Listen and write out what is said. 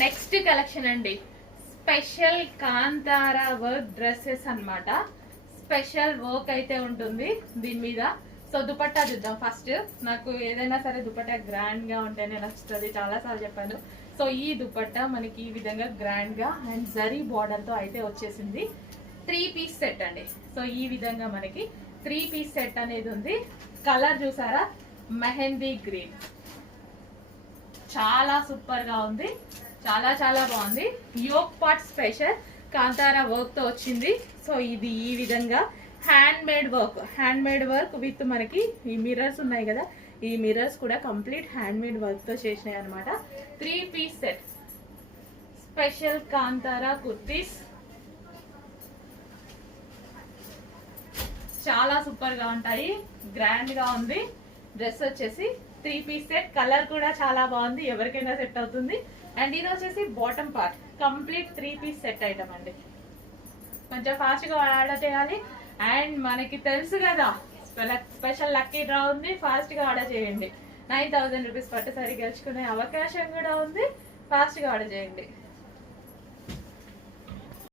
Next collection అండి, special Kantara work dresses అన్నమాట. Special work అయితే ఉంటుంది దీని మీద. సో దుపట్టా చూద్దాం ఫస్ట్. నాకు ఏదైనా సరే దుపట్టా గ్రాండ్ గా ఉంటేనే నచ్చుతుంది, చాలా సార్లు చెప్పాను. సో ఈ దుపట్టా మనకి ఈ విధంగా గ్రాండ్ గా అండ్ జరీ బార్డర్ తో అయితే వచ్చేసింది. 3 పీస్ సెట్ అండి. సో ఈ విధంగా మనకి 3 పీస్ సెట్ అనేది ఉంది. కలర్ చూసారా, మెహందీ గ్రీన్, చాలా సూపర్ గా ఉంది, చాలా చాలా బాగుంది. Yoke part special Kantara work తో వచ్చింది. సో ఇది ఈ విధంగా హ్యాండ్ మేడ్ వర్క్ విత్ మనకి ఈ మిర్రర్స్ ఉన్నాయి కదా, ఈ మిర్రర్స్ కూడా కంప్లీట్ హ్యాండ్ మేడ్ వర్క్ తో చేసినాయి అనమాట. 3 piece set special Kantara kurtis, చాలా సూపర్ గా ఉంటాయి, గ్రాండ్ గా ఉంది. డ్రెస్ వచ్చేసి 3 పీస్ సెట్, కలర్ కూడా చాలా బాగుంది, ఎవరికైనా సెట్ అవుతుంది. అండ్ ఇది వచ్చేసి bottom part, complete 3 piece set item అండి. కొంచెం ఫాస్ట్ గా ఆర్డర్ చేయాలి. అండ్ మనకి తెలుసు కదా స్పెషల్ లక్కీ డ్రా ఉంది, ఫాస్ట్ గా ఆర్డర్ చేయండి. 9000 రూపీస్ పట్టు సారీ గెలుచుకునే అవకాశం కూడా ఉంది, ఫాస్ట్ గా ఆర్డర్ చేయండి.